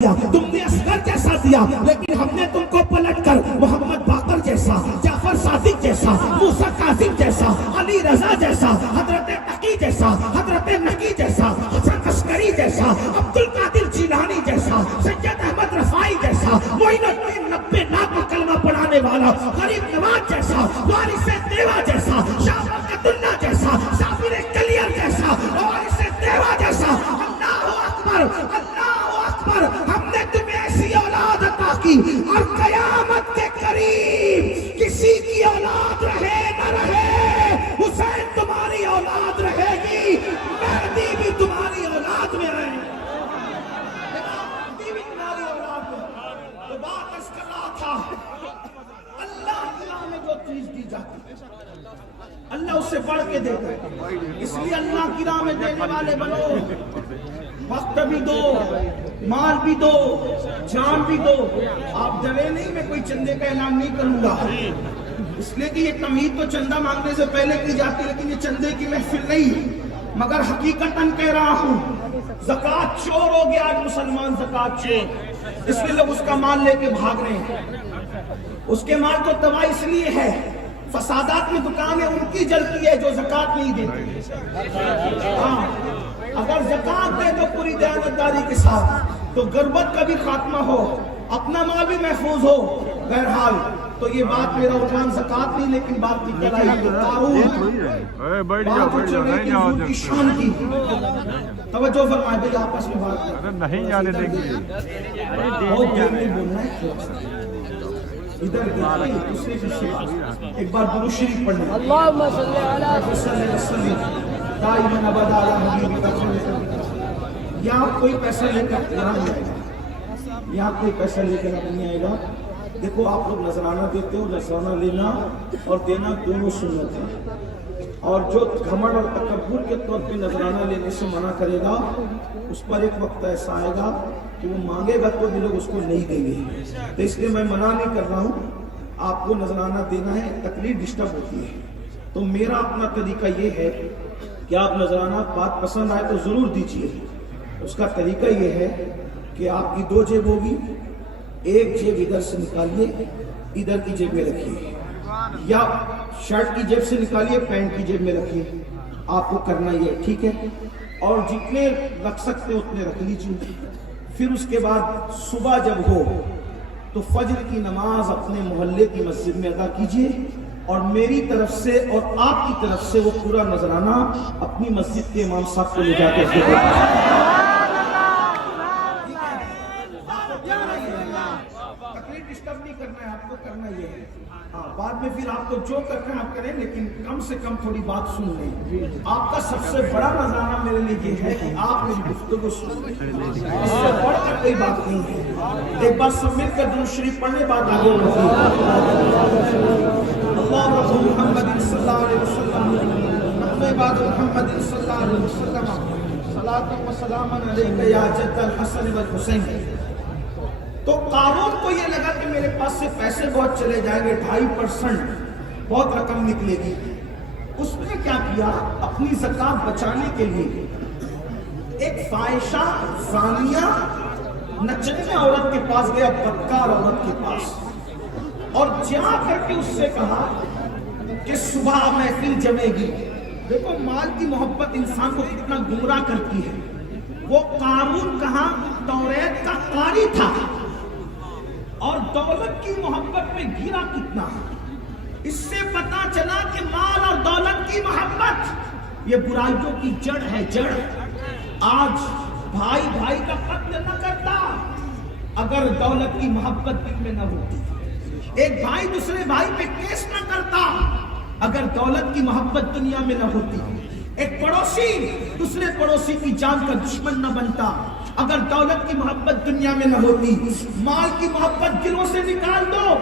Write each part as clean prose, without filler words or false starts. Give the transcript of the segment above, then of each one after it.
تم نے اصغر جیسا دیا، لیکن ہم نے تم کو پلٹ کر محمد باقر جیسا، جعفر صادق جیسا، موسیٰ کاظم جیسا، علی رضا جیسا، حضرت تقی جیسا، حضرت نقی جیسا، حسن عسکری جیسا، عبد القادر جیلانی جیسا، سید احمد رفاعی جیسا، معین الدین 90 لاکھ کا کلمہ پڑھانے والا غریب نواز جیسا، وارث دیوا جیسا، شاہ برکت اللہ جیسا، صابر کلیر جیسا، وارث دیوا جیسا۔ اللہ اکبر، اللہ اکبر۔ ہم نے تمہیں ایسی اولاد عطا کی اور قیامت کے قریب کسی کی اولاد رہے نہ رہے، حسین تمہاری اولاد رہے گی، مہدی بھی تمہاری اولاد میں رہے گی، مہدی بھی تمہاری اولاد میں۔ تو بات اس کر رہا تھا، اللہ کی راہ میں جو چیز دی جاتی ہے اللہ اس سے بڑھ کے دیتا ہے، اس لیے اللہ کی راہ میں دینے والے بنو، وقت بھی دو، مال بھی دو، جان بھی دو۔ آپ ڈرے نہیں، میں کوئی چندے کا اعلان نہیں کروں گا، اس لیے کہ یہ تمہید تو چندہ مانگنے سے پہلے کی جاتی ہے، لیکن یہ چندے کی محفل نہیں، مگر حقیقتاً کہہ رہا ہوں زکوٰۃ چور ہو گیا آج مسلمان، زکوٰۃ چور، اس لیے لوگ اس کا مال لے کے بھاگ رہے ہیں۔ اس کے مال کو تباہ اس لیے ہے، فسادات میں دکانیں ان کی جلتی ہے جو زکوٰۃ نہیں دیتی۔ ہاں، اگر زکوٰۃ دے تو پوری دیانتداری کے ساتھ تو غربت کا بھی خاتمہ ہو، اپنا مال بھی محفوظ ہو۔ بہرحال تو یہ بات میرا عنوان زکوٰۃ نہیں، لیکن بات کی کرائی تو قارون، بات اچھنے کی حضور کی شان کی۔ توجہ فرمائے بھئی، آپس میں بات نہیں جانے دیں گے، بہت دیر نہیں بولنا ہے، ادھر دوسرے کی ایک بار درود شریف پڑھنا۔ اللہم صلی علی وسلم دائما ابدا علی حبیبک خیر۔ یہاں کوئی پیسہ لے کر یہاں نہیں آئے گا، یہاں کوئی پیسہ لے کر نہیں آئے گا۔ دیکھو آپ لوگ نذرانہ دیتے ہو، نذرانہ لینا اور دینا دونوں سنت ہیں، اور جو گھمنڈ اور تکبر کے طور پہ نذرانہ لینے سے منع کرے گا اس پر ایک وقت ایسا آئے گا کہ وہ مانگے گا تو بھی لوگ اس کو نہیں دیں گے۔ تو اس لیے میں منع نہیں کر رہا ہوں، آپ کو نذرانہ دینا ہے، تکلیف ڈسٹرب ہوتی ہے۔ تو میرا اپنا طریقہ یہ ہے کہ آپ نذرانہ بات پسند آئے تو ضرور دیجئے۔ اس کا طریقہ یہ ہے کہ آپ کی دو جیب ہوگی، ایک جیب ادھر سے نکالیے، ادھر کی جیب میں رکھیے، یا شرٹ کی جیب سے نکالیے، پینٹ کی جیب میں رکھیے۔ آپ کو کرنا یہ ٹھیک ہے، اور جتنے رکھ سکتے اتنے رکھ لیجیے۔ پھر اس کے بعد صبح جب ہو تو فجر کی نماز اپنے محلے کی مسجد میں ادا کیجیے، اور میری طرف سے اور آپ کی طرف سے وہ پورا نذرانہ اپنی مسجد کے امام صاحب کو لے جا کے تکلیف ڈسٹرب نہیں کرنا ہے، آپ کو کرنا یہ ہے۔ بعد میں پھر آپ کو جو کرنا ہے آپ کریں، لیکن کم سے کم تھوڑی بات سن لیں۔ آپ کا سب سے بڑا نذرانہ میرے لیے یہ ہے کہ آپ میری گفتگو سن لیں، اس سے بڑھ کر کوئی بات نہیں ہے۔ ایک بار سب مل کر درود شریف پڑھنے بعد آگے بڑھیں۔ اللہ رسول محمد صلی اللہ علیہ وسلم، نحن بعد محمد صلی اللہ علیہ وسلم، صلاۃ و سلام علیک یا جد الحسن والحسین۔ تو قارون کو یہ لگا کہ میرے پاس سے پیسے بہت چلے جائیں گے، 2.5% بہت رقم نکلے گی۔ اس نے کیا کیا، اپنی زکوٰۃ بچانے کے لیے ایک فاحشہ زانیہ نچنے عورت کے پاس گیا، بدکار عورت کے پاس، اور جا کر کے اس سے کہا کہ صبح محفل جمے گی۔ دیکھو مال کی محبت انسان کو کتنا گمراہ کرتی ہے۔ وہ قارون کہاں توریت کا قاری تھا، اور دولت کی محبت میں گرا کتنا۔ اس سے پتا چلا کہ مال اور دولت کی محبت یہ برائیوں کی جڑ ہے، جڑ۔ آج بھائی بھائی کا قتل نہ کرتا اگر دولت کی محبت دل میں نہ ہوتی، ایک بھائی دوسرے بھائی پہ کیس نہ کرتا اگر دولت کی محبت دنیا میں نہ ہوتی، ایک پڑوسی دوسرے پڑوسی کی جان کا دشمن نہ بنتا اگر دولت کی محبت دنیا میں نہ ہوتی۔ مال کی محبت دلوں سے نکال دو،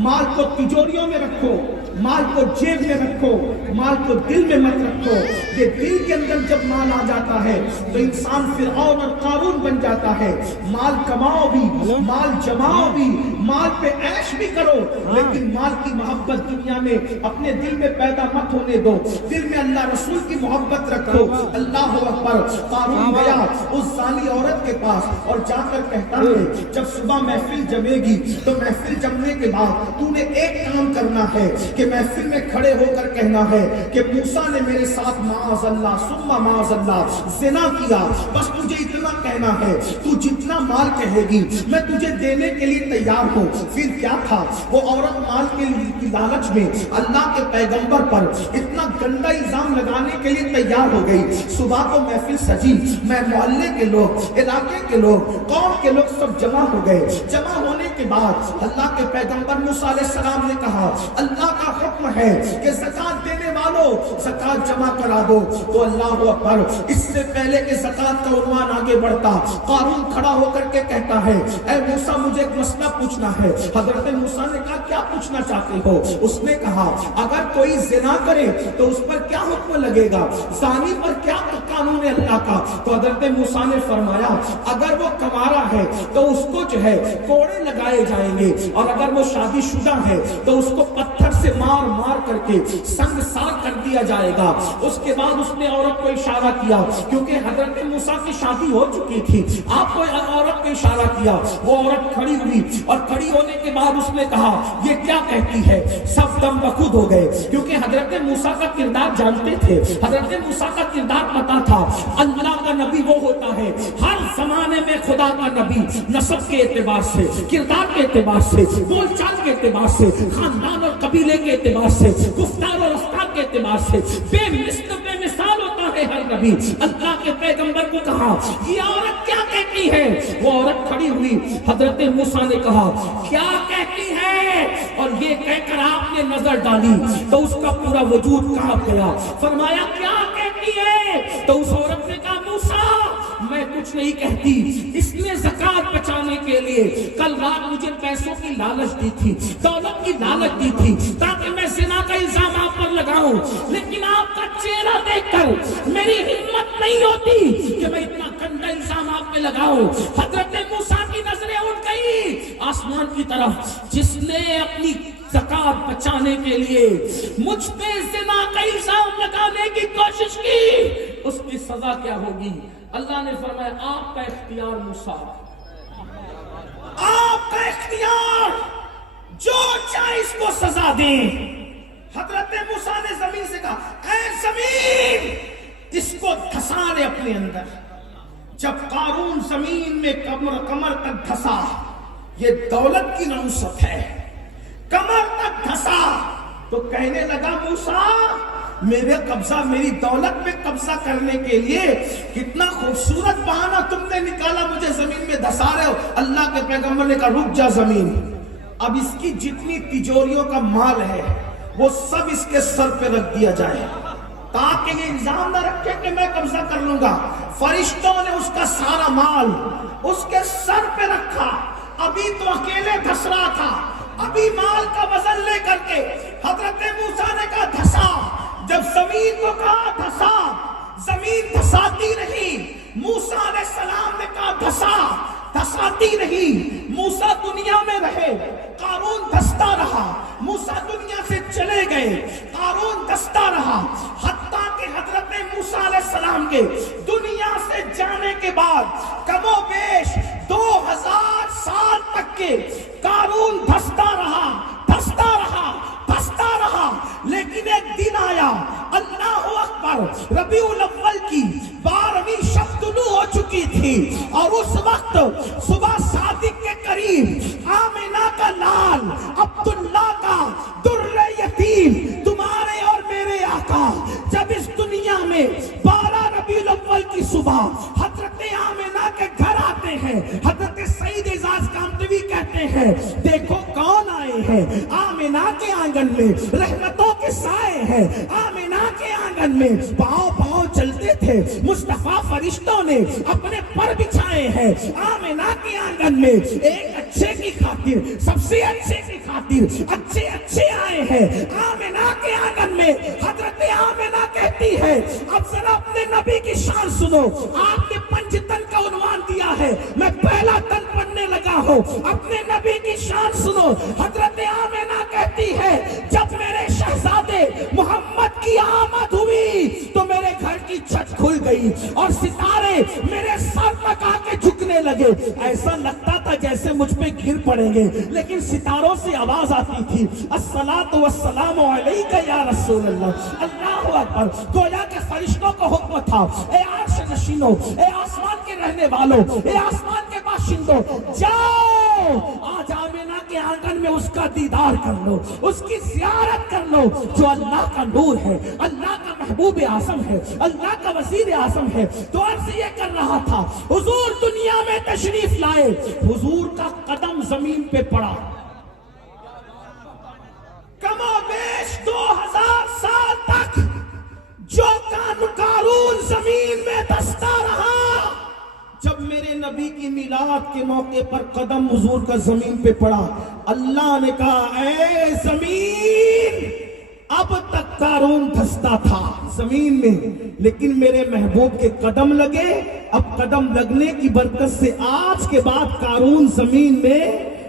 مال کو تجوریوں میں رکھو، مال کو جیب میں رکھو، مال کو دل میں مت رکھو۔ یہ دل کے اندر جب مال آ جاتا ہے تو انسان فرعون اور قارون قارون بن جاتا ہے. مال کماؤ بھی, مال جماؤ بھی, مال پہ عیش بھی کرو, لیکن مال کی محبت دنیا میں اپنے دل میں پیدا مت ہونے دو. دل میں اللہ رسول کی محبت رکھو. اللہ اکبر. قارون گیا اس زانی عورت کے پاس اور جا کر کہتا ہے جب صبح محفل جمے گی تو محفل جمنے کے بعد تو نے ایک کام کرنا ہے کہ محفل میں کھڑے ہو کر کہنا ہے کہ موسیٰ نے میرے ساتھ معاذ اللہ ثم معاذ اللہ زنا کیا. بس تجھے اتنا کہنا ہے, تو جتنا مال کہے گی میں تجھے دینے کے لیے تیار ہوں. پھر کیا تھا, وہ عورت مال کے لالچ میں اللہ کے پیغمبر پر اتنا گندا الزام لگانے کے لیے تیار ہو گئی. صبح کو محفل سجی, میں محلے کے لوگ, علاقے کے لوگ, قوم کے لوگ سب جمع ہو گئے. جمع ہونے کے بعد اللہ کے پیغمبر موسیٰ علیہ السلام نے کہا اللہ کا حکم ہے کہ زکات دینے والوں زکات جمع کرا دو. تو اللہ اکبر. اس سے پہلے کہ زکات کا عنوان آگے بڑھتا, قارون کھڑا ہو کر کے کہتا ہے اے موسیٰ مجھے ایک مسئلہ پوچھنا ہے. حضرت موسیٰ نے کہا کیا پوچھنا چاہتے ہو؟ اس نے کہا اگر کوئی زنا کرے تو اس پر کیا حکم لگے گا, زانی پر کیا قانون ہے اللہ کا؟ تو حضرت موسیٰ نے فرمایا اگر وہ کمارا ہے تو اس کو جو ہے کوڑے لگائے جائیں گے, اور اگر وہ شادی شدہ ہے تو اس کو پتھر سے مار مار کر کے سنگسار کر دیا جائے گا. اس کے بعد اس نے عورت کو اشارہ کیا, کیونکہ حضرت موسیٰ کی شادی ہو چکی تھی. آپ کو عورت کو اشارہ کیا, وہ عورت کھڑی ہوئی, اور کھڑی ہونے کے بعد اس نے کہا یہ کیا کہتی ہے؟ سب دم بخود ہو گئے, کیونکہ حضرت موسیٰ کا کردار جانتے تھے. حضرت موسیٰ کا کردار پتا تھا. اللہ کا نبی وہ ہوتا ہے ہر زمانے میں خدا کا نبی نسب کے اعتبار سے, کردار کے اعتبار سے, بول چال کے اعتبار سے, خاندان اور قبیلے کے اعتبار سے, گفتار اور رفتار کے اعتبار سے بے مثل بے مثال ہوتا ہے ہر نبی. اللہ کے پیغمبر کو کہا یہ عورت کیا کہتی ہے؟ وہ عورت کھڑی ہوئی. حضرت موسیٰ نے کہا کیا کہتی ہے؟ اور یہ کہہ کر آپ نے نظر ڈالی تو اس کا پورا وجود کانپ گیا. فرمایا کیا کہتی ہے؟ تو اس عورت نے کہا موسیٰ میں کچھ نہیں کہتی, اس نے زکات بچانے کے لیے کل رات مجھے پیسوں کی لالچ دی تھی, دولت کی لالچ دی تھی تاکہ میں زنا کا الزام آپ پر لگاؤں, لیکن آپ کا چہرہ دیکھ کر میری ہمت نہیں ہوتی کہ میں اتنا گندا الزام آپ پہ لگاؤں. حضرت موسیٰ کی نظریں اٹھ گئی آسمان کی طرف. جس نے اپنی زکات بچانے کے لیے مجھ پہ زنا کا الزام لگانے کی کوشش کی, اس کی سزا کیا ہوگی؟ اللہ نے فرمایا آپ کا اختیار موسیٰ, آپ کا اختیار, جو چاہے اس کو سزا دیں. حضرت موسیٰ نے زمین سے کہا اے زمین اس کو دھسا دے اپنے اندر. جب قارون زمین میں کمر تک دھسا, یہ دولت کی نحوست ہے, کمر تک دھسا تو کہنے لگا موسیٰ میرے قبضہ, میری دولت پہ قبضہ کرنے کے لیے کتنا خوبصورت بہانہ تم نے نکالا, مجھے زمین میں دھسا رہے ہو. اللہ کے پیغمبر نے کہا رک جا زمین, اب اس کی جتنی تجوریوں کا مال ہے وہ سب اس کے سر پہ رکھ دیا جائے تاکہ یہ الزام نہ رکھے کہ میں قبضہ کر لوں گا. فرشتوں نے اس کا سارا مال اس کے سر پہ رکھا. ابھی تو اکیلے دھس رہا تھا, ابھی مال کا وزن لے کر کے حضرت موسیٰ نے کہا دھسا. جب زمین کو کہا دھسا, زمین دھساتی رہی. موسیٰ علیہ السلام نے کہا دھسا, دھساتی رہی. موسیٰ دنیا میں رہے, قارون دھستا رہا. موسیٰ دنیا سے چلے گئے, قارون دھستا رہا. حتیٰ کہ حضرت موسیٰ علیہ السلام کے دنیا سے جانے کے بعد کم و بیش 2000 سال تک کے قارون دھستا رہا, دھستا رہا, دھستا رہا. لیکن ایک دن آیا, اللہ اکبر, ربیع الاول کی 12ویں شب طلوع ہو چکی تھی, اور اس وقت صبح صادق کے قریب آمنہ کا لال عبداللہ کا در یتیم تمہارے اور میرے آقا جب اس دنیا میں 12 ربیع الاول کی صبح حضرت آمنہ کے گھر آتے ہیں, حضرت سعید اعزاز کامتوی کہتے ہیں دیکھو کون آئے ہیں. آمنہ کے آنگن میں رحمتوں کے کے سائے ہیں. آمینہ کے آنگن میں پاؤں پاؤں چلتے تھے. مصطفیٰ فرشتوں نے اپنے پر بچھائے ہیں. آمینہ کے آنگن میں ایک اچھے کی خاطر, سب سے اچھے کی خاطر اچھے آئے ہیں. آمینہ کے آنگن میں حضرت آمینہ کہتی ہے, اب ذرا اپنے نبی کی شان سنو. آپ نے 5 تن کا عنوان دیا ہے, میں پہلا تن پڑھنے لگا ہوں. اپنے نبی کی شان سنو. حضرت آمینہ کہتی ہے, جب میرے شہزادے محمد کی آمد ہوئی تو میرے گھر کی چھت کھل گئی اور ستارے میرے سر تک آ کے جھکنے لگے. ایسا لگتا تھا جیسے مجھ پہ گر پڑیں گے, لیکن ستاروں سے آواز آتی تھی, الصلاۃ والسلام علیک یا رسول اللہ. اللہ اکبر. گویا کہ فرشتوں کو حکم تھا, اے عرش نشینوں, اے آسمان کے رہنے والوں, اے آسمان کے باشندوں, جاؤ آج آمینہ کے آنگن میں اس کا دیدار کر لو, اس کی زیارت کر لو, جو اللہ کا نور ہے, اللہ کا محبوب اعظم ہے, اللہ کا وزیر اعظم ہے. تو عرض یہ کر رہا تھا, حضور دنیا میں تشریف لائے, حضور کا قدم زمین پہ پڑا. کم و بیش 2000 سال تک جو قارون زمین میں دستا رہا, جب میرے نبی کی میلاد کے موقع پر قدم حضور کا زمین پہ پڑا, اللہ نے کہا, اے زمین, اب تک قارون دھستا تھا زمین میں, لیکن میرے محبوب کے قدم لگے. اب قدم لگنے کی برکت سے آج کے بعد قارون زمین میں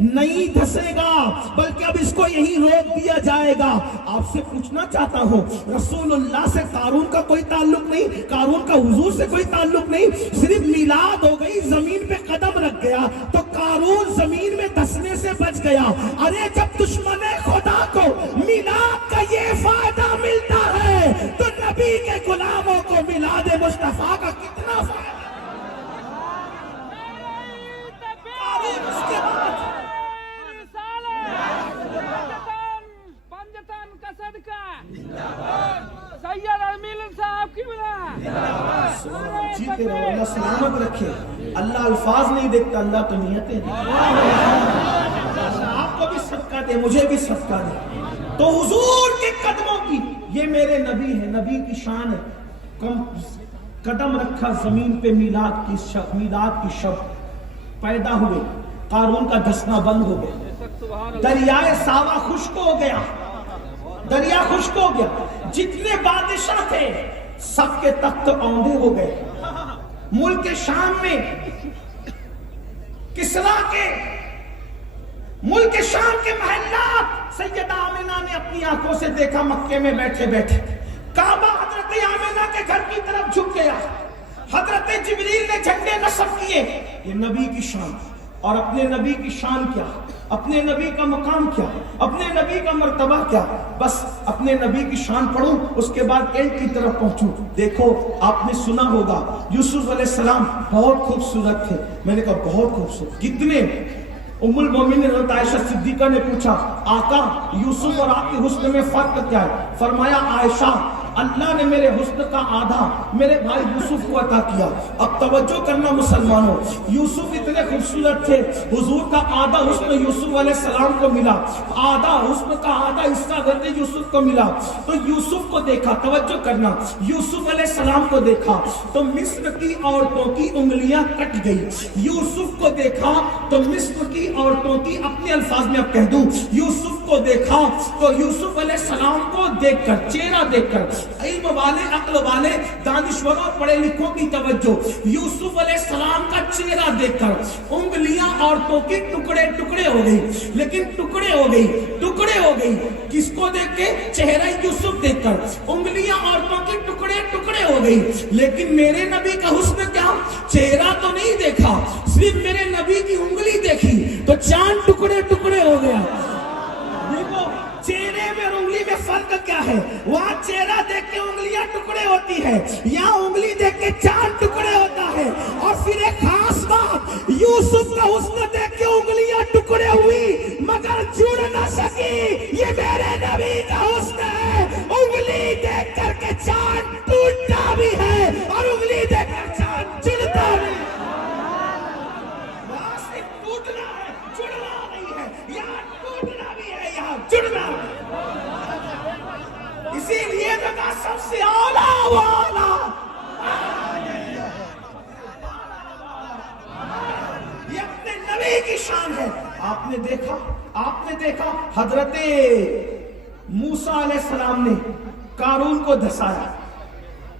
نہیں دھسے گا, بلکہ اب اس کو یہی روک دیا جائے گا. آپ سے پوچھنا چاہتا ہوں, رسول اللہ سے قارون کا کوئی تعلق نہیں, قارون کا حضور سے کوئی تعلق نہیں, صرف میلاد ہو گئی, زمین پہ قدم رکھ گیا تو قارون زمین میں دھسنے سے بچ گیا. ارے جب دشمن خدا کو میلاد کا یہ فائدہ ملتا ہے تو نبی کے غلاموں کو میلاد مصطفیٰ کا کتنا فائدہ. قارون اس کے بعد سید ارمیل صاحب کی بنا جیتے رہو, اللہ سلامت رکھے. اللہ الفاظ نہیں دیکھتا, اللہ تو نیتیں دیکھتا. آپ کو بھی صدقہ دے, مجھے بھی صدقہ دے. تو حضور کے قدموں کی, یہ میرے نبی ہے, نبی کی شان ہے. قدم رکھا زمین پہ, میلاد کی شب پیدا ہوئے, قارون کا دھسنا بند ہو گیا, دریائے ساوا خشک ہو گیا, دریا خشک ہو گیا. جتنے بادشاہ تھے سب کے تخت اوندھے ہو گئے. ملک شام میں کسرا کے ملک شام کے محلات سیدہ آمینہ نے اپنی آنکھوں سے دیکھا. مکے میں بیٹھے بیٹھے کعبہ حضرت آمینہ کے گھر کی طرف جھک گیا. حضرت جبریل نے جھنڈے نصب کیے. یہ نبی کی شان, اور اپنے نبی کی شان کیا, اپنے نبی کا مقام کیا, اپنے نبی کا مرتبہ کیا. بس اپنے نبی کی شان پڑھوں, اس کے بعد اینڈ کی طرف پہنچوں. دیکھو, آپ نے سنا ہوگا یوسف علیہ السلام بہت خوبصورت تھے. میں نے کہا بہت خوبصورت کتنے؟ ام المومنین حضرت عائشہ صدیقہ نے پوچھا, آقا یوسف اور آپ کے حسن میں فرق کیا ہے؟ فرمایا, عائشہ, اللہ نے میرے حسن کا آدھا میرے بھائی یوسف کو عطا کیا. اب توجہ کرنا مسلمانوں, یوسف اتنے خوبصورت تھے, حضور کا آدھا حسن یوسف علیہ السلام کو ملا, آدھا حسن کا آدھا حصہ حضرت یوسف کو ملا. تو یوسف کو دیکھا, توجہ کرنا, یوسف علیہ السلام کو دیکھا تو مصر کی عورتوں کی انگلیاں کٹ گئی. یوسف کو دیکھا تو مصر کی عورتوں کی, اپنے الفاظ میں اب کہہ دوں, یوسف کو دیکھا تو یوسف علیہ السلام کو دیکھ کر, چہرہ دیکھ کر, علم والے, عقل والے, دانشوروں, پڑھے لکھوں کی توجہ, یوسف علیہ السلام کا چہرہ دیکھ کر انگلیاں عورتوں کی ٹکڑے ٹکڑے ہو گئی. لیکن ٹکڑے ہو گئی کس کو دیکھ کے؟ چہرہ یوسف دیکھ کر. انگلیاں عورتوں کی ٹکڑے ٹکڑے ہو گئی. لیکن میرے نبی کا حسن کیا؟ چہرہ تو نہیں دیکھا, صرف میرے نبی کی انگلی دیکھی تو چاند ٹکڑے ٹکڑے ہو گیا. دیکھو چہرے میں اور انگلی میں فرق کیا ہے؟ وہاں چہرہ دیکھ کے انگلیاں ٹکڑے ہوتی ہے, یہاں انگلی دیکھ کے چاند ٹکڑے ہوتا ہے. اور پھر ایک خاص بات, یوسف کا حسن دیکھ کے انگلیاں ٹکڑے ہوئی مگر جڑ نہ سکی. یہ میرے نبی کا حسن ہے, انگلی دیکھ کر کے چاند ٹوٹتا بھی ہے اور انگلی دیکھ کر چاند جڑتا بھی ہے. وہاں صرف ٹوٹنا ہے, جڑنا نہیں ہے. یہاں ٹوٹنا بھی ہے, یہاں جڑنا. نبی کی شان ہے. آپ نے دیکھا حضرت موسیٰ علیہ السلام نے قارون کو دھسایا.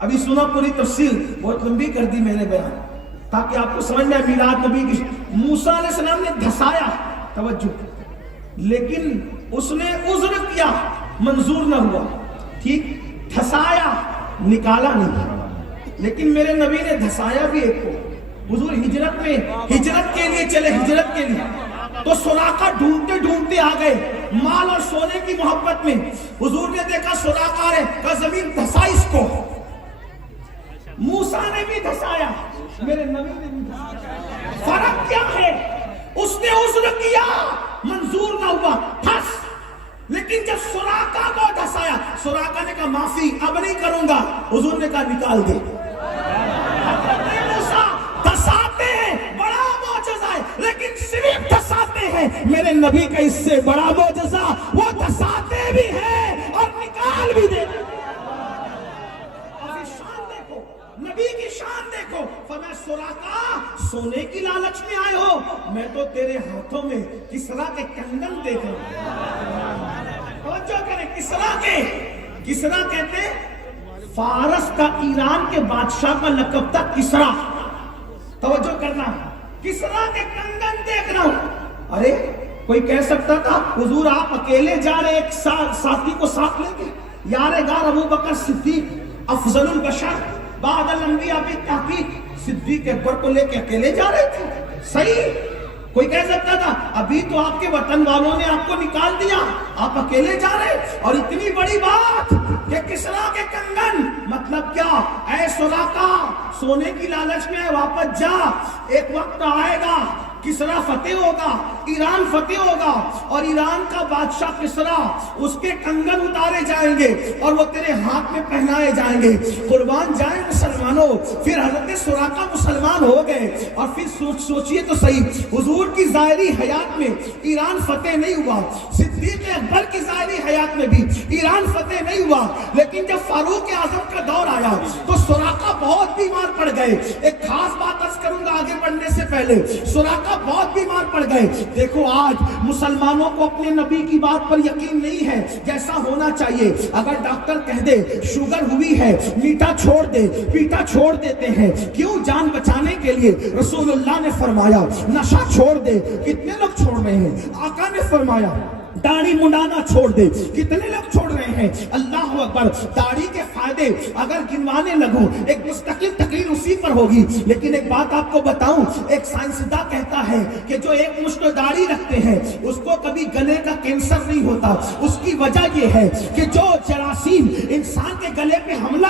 ابھی سنا پوری تفصیل, بہت لمبی کر دی میں نے بیان تاکہ آپ کو سمجھ میں میلاد نبی کی. موسیٰ علیہ السلام نے دھسایا, توجہ, لیکن اس نے عذر کیا, منظور نہ ہوا. ٹھیک, دھسایا, نکالا نہیں. لیکن میرے نبی نے دھسایا بھی ایک کو. حضور ہجرت کے لیے چلے, ہجرت کے لیے, تو سراقہ ڈھونڈتے ڈھونڈتے آ گئے مال اور سونے کی محبت میں. حضور نے دیکھا سراقہ ہے, کہا زمین دھسا اس کو. موسیٰ نے بھی دھسایا, میرے نبی نے بھی دھسایا. فرق کیا ہے؟ اس نے عذر کیا, منظور نہ ہوا, دھس. لیکن جب سراقہ کو دھسایا, سراقہ نے کہا معافی, اب نہیں کروں گا. حضور نے کہا نکال دے. موسیٰ دھساتے ہیں, بڑا معجزہ ہے, لیکن صرف دھساتے ہیں. میرے نبی کا اس سے بڑا معجزہ, وہ دھساتے بھی ہیں اور نکال بھی دیتے. نبی کی شان دیکھو. فرمایا سراقہ, سونے کی لالچ میں آئے ہو, میں تو تیرے ہاتھوں میں کسرا کے کنگن دیکھ رہا ہوں. توجہ کریں, کسرا کہتے فارس کا, ایران کے بادشاہ کا لقب تھا کسرا. توجہ کرنا, کسرا کے کنگن دیکھ رہا ہوں. ارے کوئی کہہ سکتا تھا حضور آپ اکیلے جا رہے, ایک ساتھی کو ساتھ لے کے. یار غار ابو بکر صدیق افضل البشر بعد الانبیاء بالتحقیق, صدیق اکبر کو لے کے اکیلے جا رہے تھے. صحیح, کوئی کہہ سکتا تھا ابھی تو آپ کے وطن والوں نے آپ کو نکال دیا, آپ اکیلے جا رہے. اور اتنی بڑی بات کہ کسرا کے کنگن, مطلب کیا؟ اے سراقہ, سونے کی لالچ میں واپس جا, ایک وقت آئے گا کسرا فتح ہوگا, ایران فتح ہوگا, اور ایران کا بادشاہ کسرا, اس کے کنگن اتارے جائیں گے اور وہ تیرے ہاتھ میں پہنائے جائیں گے. قربان جائیں مسلمانوں. پھر حضرت سراقہ مسلمان ہو گئے. اور پھر سوچئے تو صحیح, حضور کی ظاہری حیات میں ایران فتح نہیں ہوا, صدیق اکبر کی ظاہری حیات میں بھی ایران فتح نہیں ہوا. لیکن جب فاروق اعظم کا دور آیا تو سراقہ بہت بیمار پڑ گئے. ایک خاص بات عرض کروں گا آگے بڑھنے سے پہلے, سراقہ بہت بیمار پڑ گئے. دیکھو آج مسلمانوں کو اپنے نبی کی بات پر یقین نہیں ہے جیسا ہونا چاہیے. اگر ڈاکٹر کہہ دے شوگر ہوئی ہے, میٹھا چھوڑ دے, پیٹا چھوڑ دیتے ہیں. کیوں؟ جان بچانے کے لیے. رسول اللہ نے فرمایا نشہ چھوڑ دے, کتنے لوگ چھوڑ رہے ہیں. آقا نے فرمایا داڑھی منڈانا چھوڑ دے, کتنے لوگ چھوڑ رہے ہیں. اللہ اکبر. داڑھی کے فائدے اگر گنوانے لگوں ایک مستقل تقریر اسی پر ہوگی. لیکن ایک بات آپ کو بتاؤں, ایک سائنسداں کہتا ہے کہ جو ایک مشت داڑھی رکھتے ہیں اس کو کبھی گلے کا کینسر نہیں ہوتا. اس کی وجہ یہ ہے کہ جو جراثیم انسان کے گلے پہ حملہ